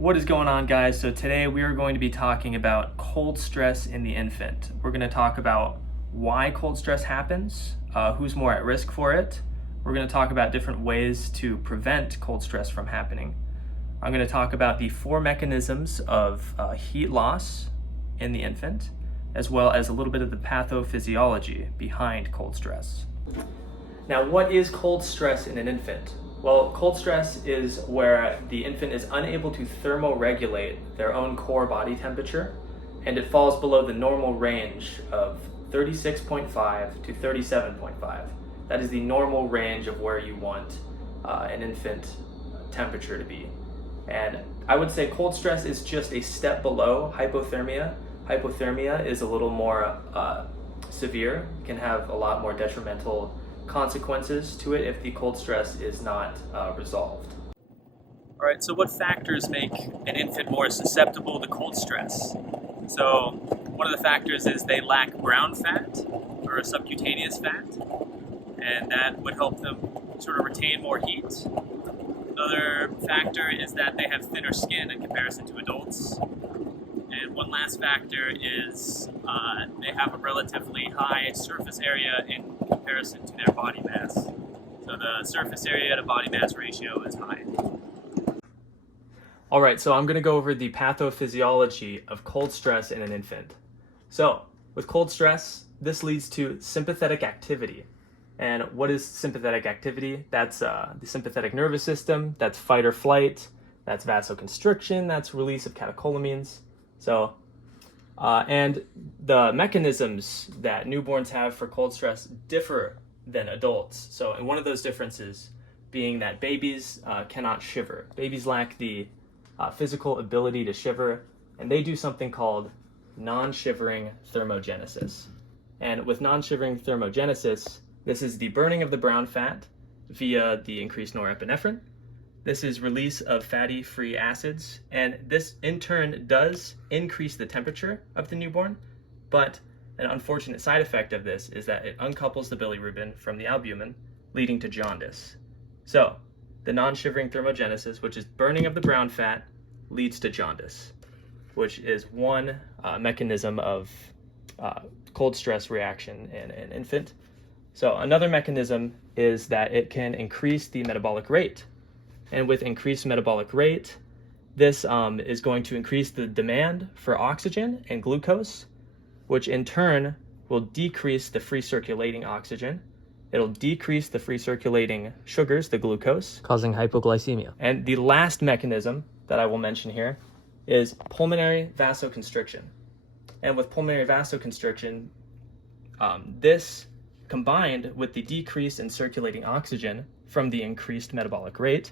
What is going on, guys? So today we are going to be talking about cold stress in the infant. We're going to talk about why cold stress happens, who's more at risk for it. We're going to talk about different ways to prevent cold stress from happening. I'm going to talk about the 4 mechanisms of heat loss in the infant, as well as a little bit of the pathophysiology behind cold stress. Now, what is cold stress in an infant? Well, cold stress is where the infant is unable to thermoregulate their own core body temperature, and it falls below the normal range of 36.5 to 37.5. That is the normal range of where you want an infant temperature to be. And I would say cold stress is just a step below hypothermia. Hypothermia is a little more severe, can have a lot more detrimental consequences to it if the cold stress is not resolved. All right, so what factors make an infant more susceptible to cold stress? So one of the factors is they lack brown fat or subcutaneous fat, and that would help them sort of retain more heat. Another factor is that they have thinner skin in comparison to adults. And one last factor is they have a relatively high surface area in comparison to their body mass. So the surface area to body mass ratio is high. All right, so I'm going to go over the pathophysiology of cold stress in an infant. So with cold stress, this leads to sympathetic activity. And what is sympathetic activity? That's the sympathetic nervous system, that's fight or flight, that's vasoconstriction, that's release of catecholamines. So, and the mechanisms that newborns have for cold stress differ than adults. So, and one of those differences being that babies cannot shiver. Babies lack the physical ability to shiver, and they do something called non-shivering thermogenesis. And with non-shivering thermogenesis, this is the burning of the brown fat via the increased norepinephrine. This is release of fatty free acids, and this in turn does increase the temperature of the newborn, but an unfortunate side effect of this is that it uncouples the bilirubin from the albumin, leading to jaundice. So, the non-shivering thermogenesis, which is burning of the brown fat, leads to jaundice, which is one mechanism of cold stress reaction in an infant. So another mechanism is that it can increase the metabolic rate. And with increased metabolic rate, this is going to increase the demand for oxygen and glucose, which in turn will decrease the free circulating oxygen. It'll decrease the free circulating sugars, the glucose, causing hypoglycemia. And the last mechanism that I will mention here is pulmonary vasoconstriction. And with pulmonary vasoconstriction, this combined with the decrease in circulating oxygen from the increased metabolic rate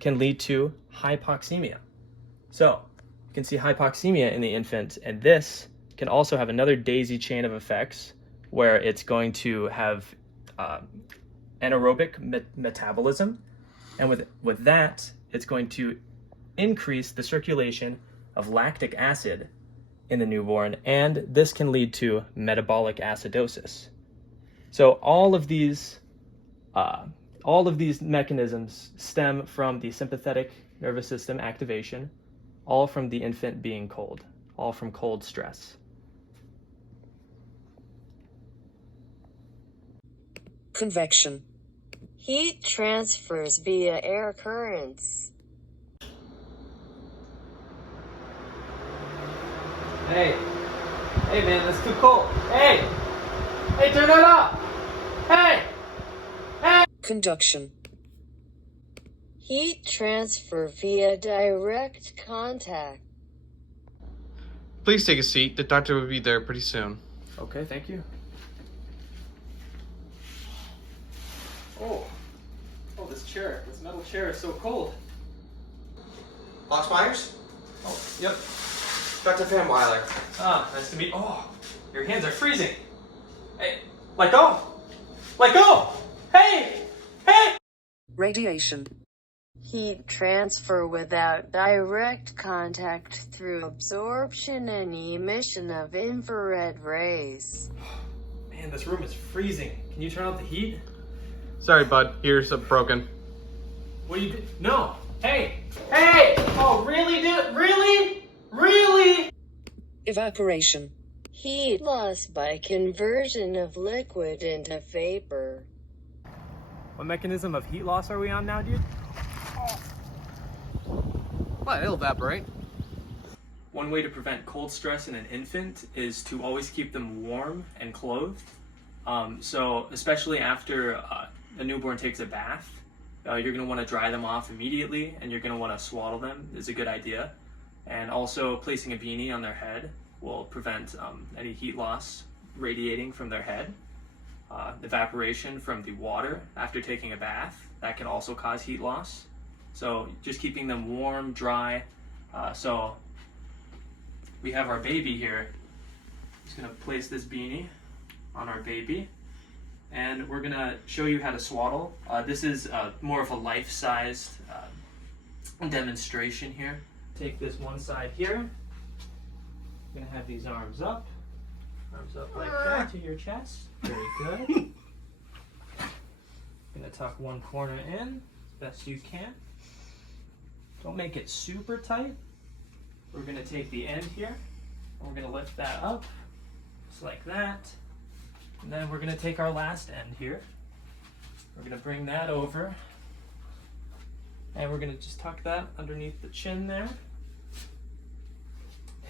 can lead to hypoxemia. So you can see hypoxemia in the infant, and this can also have another daisy chain of effects where it's going to have anaerobic metabolism, and with that, it's going to increase the circulation of lactic acid in the newborn, and this can lead to metabolic acidosis. So all of these mechanisms stem from the sympathetic nervous system activation, all from the infant being cold, all from cold stress. Convection. Heat transfers via air currents. Hey man, that's too cold. Hey, turn that off. Hey. Conduction. Heat transfer via direct contact. Please take a seat. The doctor will be there pretty soon. Okay, thank you. Oh, this metal chair is so cold. Box Myers? Oh, yep. Dr. Van Weiler. Ah, nice to meet you. Oh, your hands are freezing. Hey, let go. Let go. Hey. Radiation. Heat transfer without direct contact through absorption and emission of infrared rays. Man, this room is freezing. Can you turn off the heat? Sorry, bud. Ears are broken. What do you do? No. Hey! Oh, really, dude? Evaporation. Heat loss by conversion of liquid into vapor. What mechanism of heat loss are we on now, dude? What? It'll evaporate. One way to prevent cold stress in an infant is to always keep them warm and clothed. So especially after a newborn takes a bath, you're going to want to dry them off immediately, and you're going to want to swaddle them is a good idea. And also placing a beanie on their head will prevent any heat loss radiating from their head. Evaporation from the water after taking a bath, that can also cause heat loss. So just keeping them warm, dry. So we have our baby here. Just gonna place this beanie on our baby, and we're gonna show you how to swaddle. This is more of a life-sized demonstration here. Take this one side here. You're gonna have these arms up like that to your chest. Very good. Gonna tuck one corner in as best you can. Don't make it super tight. We're gonna take the end here, and we're gonna lift that up, just like that. And then we're gonna take our last end here. We're gonna bring that over, and we're gonna just tuck that underneath the chin there.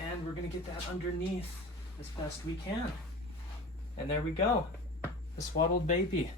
And we're gonna get that underneath as best we can. And there we go, the swaddled baby.